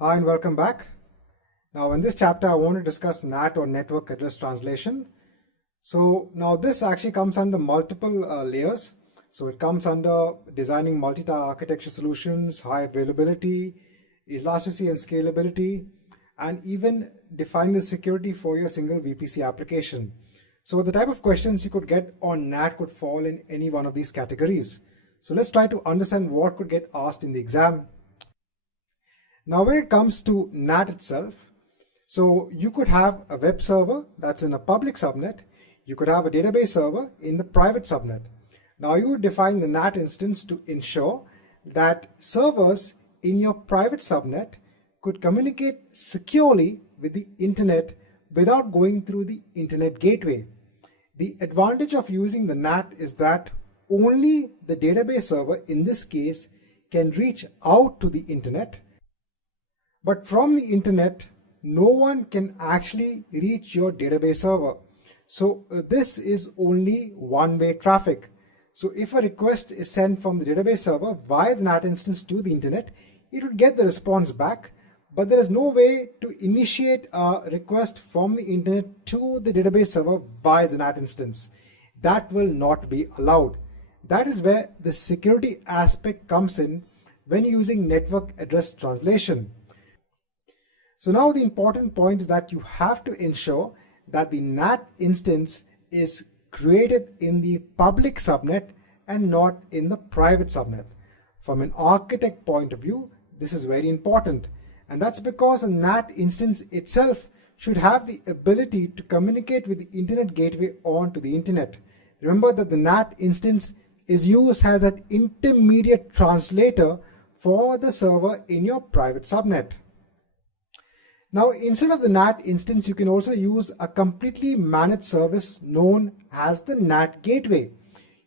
Hi and welcome back. Now in this chapter I want to discuss NAT or network address translation. So now this actually comes under multiple layers. So it comes under designing multi-tier architecture solutions, high availability, elasticity and scalability, and even defining the security for your single VPC application. So the type of questions you could get on NAT could fall in any one of these categories. So let's try to understand what could get asked in the exam. Now when it comes to NAT itself, so you could have a web server that's in a public subnet. You could have a database server in the private subnet. Now you would define the NAT instance to ensure that servers in your private subnet could communicate securely with the internet without going through the internet gateway. The advantage of using the NAT is that only the database server in this case can reach out to the internet. But from the internet, no one can actually reach your database server. So this is only one-way traffic. So if a request is sent from the database server via the NAT instance to the internet, it would get the response back, but there is no way to initiate a request from the internet to the database server via the NAT instance. That will not be allowed. That is where the security aspect comes in when using network address translation. So now the important point is that you have to ensure that the NAT instance is created in the public subnet and not in the private subnet. From an architect point of view, this is very important. And that's because a NAT instance itself should have the ability to communicate with the internet gateway onto the internet. Remember that the NAT instance is used as an intermediate translator for the server in your private subnet. Now, instead of the NAT instance, you can also use a completely managed service known as the NAT gateway.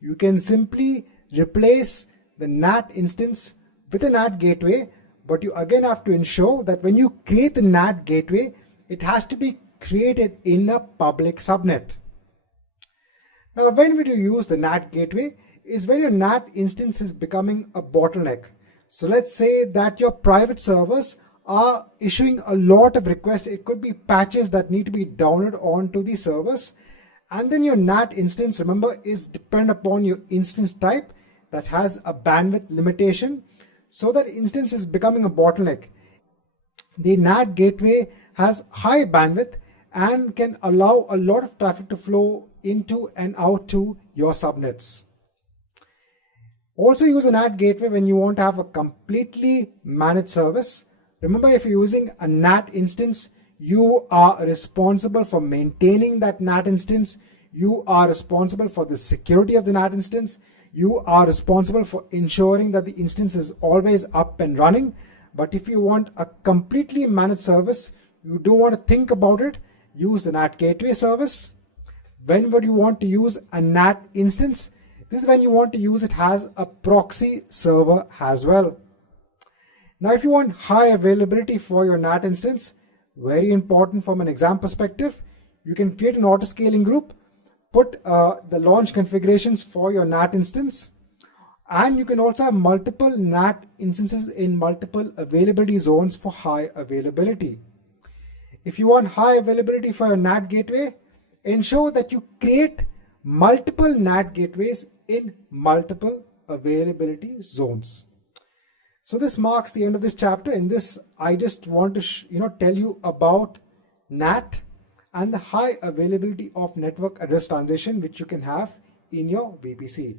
You can simply replace the NAT instance with a NAT gateway, but you again have to ensure that when you create the NAT gateway, it has to be created in a public subnet. Now, when would you use the NAT gateway is when your NAT instance is becoming a bottleneck. So let's say that your private servers are issuing a lot of requests. It could be patches that need to be downloaded onto the servers. And then your NAT instance, remember, is dependent upon your instance type that has a bandwidth limitation. So that instance is becoming a bottleneck. The NAT gateway has high bandwidth and can allow a lot of traffic to flow into and out to your subnets. Also use a NAT gateway when you want to have a completely managed service. Remember, if you're using a NAT instance, you are responsible for maintaining that NAT instance. You are responsible for the security of the NAT instance. You are responsible for ensuring that the instance is always up and running. But if you want a completely managed service, you don't want to think about it, use the NAT gateway service. When would you want to use a NAT instance? This is when you want to use it as a proxy server as well. Now, if you want high availability for your NAT instance, very important from an exam perspective, you can create an auto-scaling group, put the launch configurations for your NAT instance, and you can also have multiple NAT instances in multiple availability zones for high availability. If you want high availability for your NAT gateway, ensure that you create multiple NAT gateways in multiple availability zones. So this marks the end of this chapter. In this, I just want to tell you about NAT and the high availability of network address translation which you can have in your VPC.